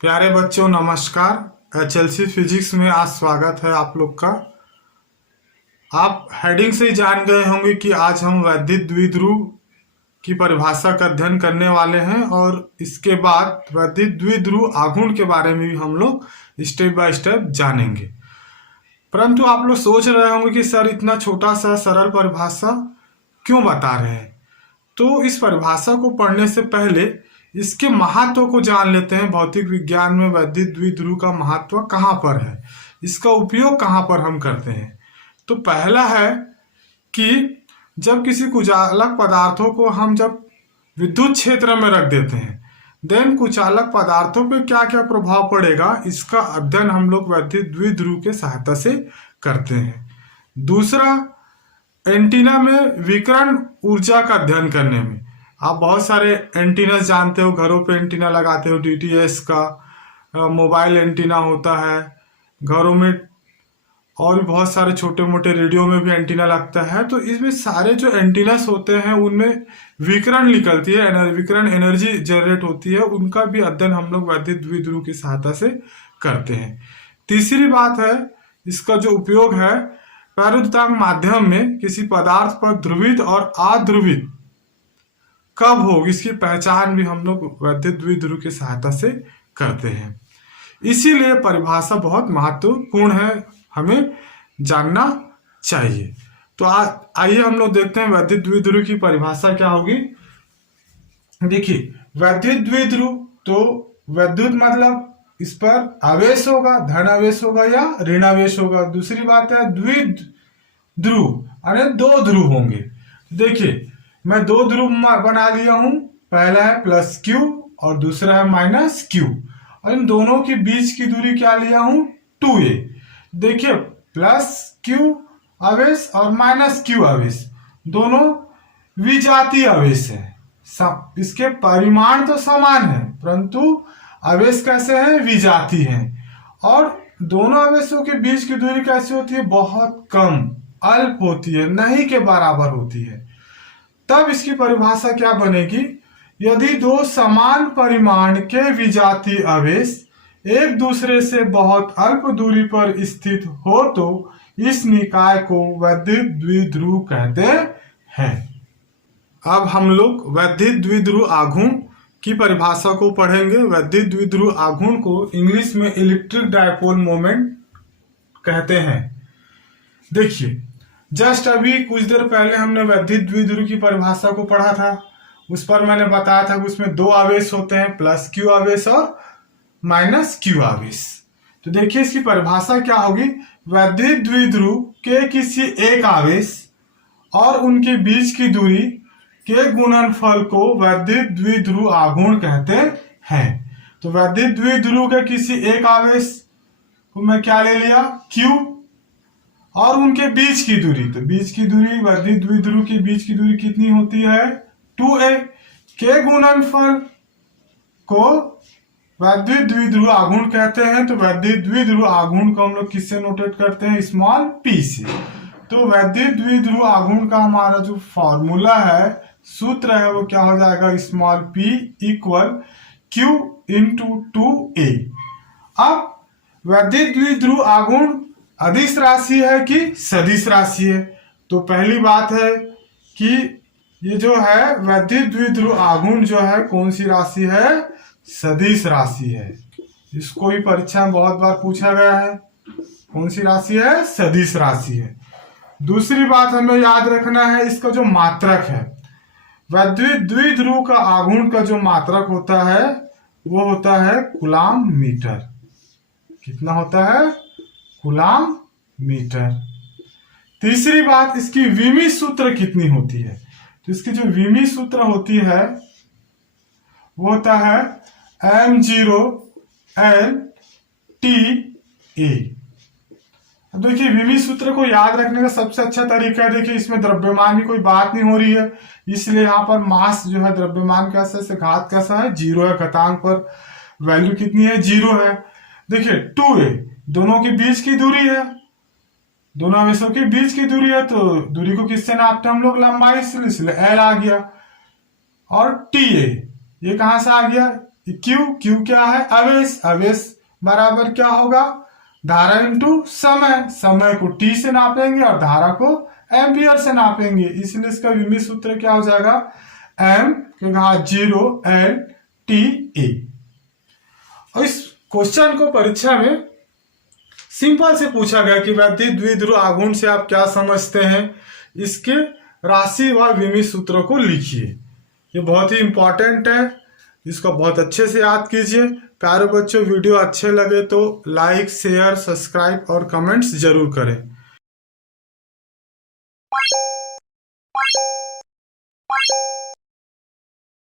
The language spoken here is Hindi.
प्यारे बच्चों नमस्कार। एचएलसी फिजिक्स में आज स्वागत है आप लोग का। आप हेडिंग से ही जान गए होंगे कि आज हम वैद्युत द्विध्रुव की परिभाषा का अध्ययन करने वाले हैं और इसके बाद वैद्युत द्विध्रुव आघूर्ण के बारे में भी हम लोग स्टेप बाय स्टेप जानेंगे। परंतु आप लोग सोच रहे होंगे कि सर इतना छोटा सा सरल परिभाषा क्यों बता रहे हैं। तो इस परिभाषा को पढ़ने से पहले इसके महत्व को जान लेते हैं। भौतिक विज्ञान में वैद्युत द्विध्रुव का महत्व कहाँ पर है, इसका उपयोग कहाँ पर हम करते हैं। तो पहला है कि जब किसी कुचालक पदार्थों को हम जब विद्युत क्षेत्र में रख देते हैं देन कुचालक पदार्थों पे क्या क्या प्रभाव पड़ेगा, इसका अध्ययन हम लोग वैद्युत द्विध्रुव के सहायता से करते हैं। दूसरा, एंटीना में विकिरण ऊर्जा का अध्ययन करने में आप बहुत सारे एंटीना जानते हो, घरों पे एंटीना लगाते हो, डीटीएच का, मोबाइल एंटीना होता है घरों में, और भी बहुत सारे छोटे मोटे रेडियो में भी एंटीना लगता है। तो इसमें सारे जो एंटीनास होते हैं उनमें विकिरण निकलती है, विकिरण एनर्जी जनरेट होती है, उनका भी अध्ययन हम लोग वैद्युत द्विध्रुव की सहायता से करते हैं। तीसरी बात है, इसका जो उपयोग है वैद्युतांक माध्यम में किसी पदार्थ पर ध्रुवित और अध्रुवित कब हो, इसकी पहचान भी हम लोग वैद्युत द्विध्रुव की सहायता से करते हैं। इसीलिए परिभाषा बहुत महत्वपूर्ण है, हमें जानना चाहिए। तो आइए हम लोग देखते हैं वैद्युत द्विध्रुव की परिभाषा क्या होगी। देखिए, वैद्युत द्विध्रुव तो वैद्युत मतलब इस पर आवेश होगा, धन आवेश होगा या ऋण आवेश होगा। दूसरी बात है द्विध्रुव यानी दो ध्रुव होंगे। देखिए, मैं दो ध्रुव बना लिया हूं, पहला है प्लस क्यू और दूसरा है माइनस क्यू, और इन दोनों के बीच की दूरी क्या लिया हूं 2a। देखिए, प्लस क्यू आवेश और माइनस क्यू आवेश दोनों विजातीय आवेश है। इसके परिमाण तो समान है परंतु आवेश कैसे है, विजातीय है। और दोनों आवेशों के बीच की दूरी कैसी होती है, बहुत कम, अल्प होती है, नहीं के बराबर होती है। तब इसकी परिभाषा क्या बनेगी, यदि दो समान परिमाण के विजातीय आवेश एक दूसरे से बहुत अल्प दूरी पर स्थित हो तो इस निकाय को वैद्युत द्विध्रुव कहते हैं। अब हम लोग वैद्युत द्विध्रुव आघूर्ण की परिभाषा को पढ़ेंगे। वैद्युत द्विध्रुव आघूर्ण को इंग्लिश में इलेक्ट्रिक डायपोल मोमेंट कहते हैं। देखिए, जस्ट अभी कुछ देर पहले हमने वैद्युत द्विध्रुव की परिभाषा को पढ़ा था। उस पर मैंने बताया था कि उसमें दो आवेश होते हैं, प्लस क्यू आवेश और माइनस क्यू आवेश। तो देखिए इसकी परिभाषा क्या होगी, वैद्युत द्विध्रुव के किसी एक आवेश और उनके बीच की दूरी के गुणनफल को वैद्युत द्विध्रुव आघूर्ण कहते हैं। तो वैद्युत द्विध्रुव के किसी एक आवेश को मैं क्या ले लिया, क्यू, और उनके बीच की दूरी, तो बीच की दूरी वैद्युत द्विध्रुव के बीच की दूरी कितनी होती है 2a के गुणनफल को वैद्युत द्विध्रुव आघूर्ण कहते हैं। तो वैद्युत द्विध्रुव आघूर्ण को हम लोग किससे नोटेट करते हैं, स्मॉल p से। तो वैद्युत द्विध्रुव आघूर्ण का हमारा जो फॉर्मूला है, सूत्र है, वो क्या हो जाएगा, small p equal q into 2a। अब वैद्युत द्विध्रुव आघूर्ण अदिश राशि है कि सदिश राशि है। तो पहली बात है कि ये जो है वैद्युत द्विध्रुव आघूर्ण जो है कौन सी राशि है, सदिश राशि है। इसको भी परीक्षा में बहुत बार पूछा गया है, कौन सी राशि है, सदिश राशि है। दूसरी बात हमें याद रखना है, इसका जो मात्रक है, वैद्युत द्विध्रुव का आघूर्ण का जो मात्रक होता है वो होता है कूलाम मीटर। कितना होता है, कूलाम मीटर। तीसरी बात, इसकी विमी सूत्र कितनी होती है, तो इसकी जो विमी सूत्र होती है वो होता है m0L/T/A। अब देखिए, विमी सूत्र को याद रखने का सबसे अच्छा तरीका है, देखिए इसमें द्रव्यमान की कोई बात नहीं हो रही है, इसलिए यहाँ पर मास जो है द्रव्यमान कैसा है, घात कैसा है, 0 है, घातांक पर वैल्यू कितनी है, 0 है। देखिए 2a दोनों के बीच की दूरी है, दोनों आवेशों के बीच की दूरी है, तो दूरी को किससे नापते हैं हम लोग, लंबाई से, इसलिए L आ गया। और TA ये कहां से आ गया, क्यू क्या है? आवेश। आवेश बराबर क्या होगा? धारा इंटू समय। समय को टी से नापेंगे और धारा को एम्पियर से नापेंगे, इसलिए इसका विमित सूत्र क्या हो जाएगा? एम के घात 0 एल टी ए। और इस क्वेश्चन को परीक्षा में सिंपल से पूछा गया कि वैद्युत द्विध्रुव आघूर्ण से आप क्या समझते हैं, इसके राशि व विमित सूत्रों को लिखिए। ये बहुत ही इंपॉर्टेंट है, इसको बहुत अच्छे से याद कीजिए। प्यारे बच्चों, वीडियो अच्छे लगे तो लाइक, शेयर, सब्सक्राइब और कमेंट्स जरूर करें।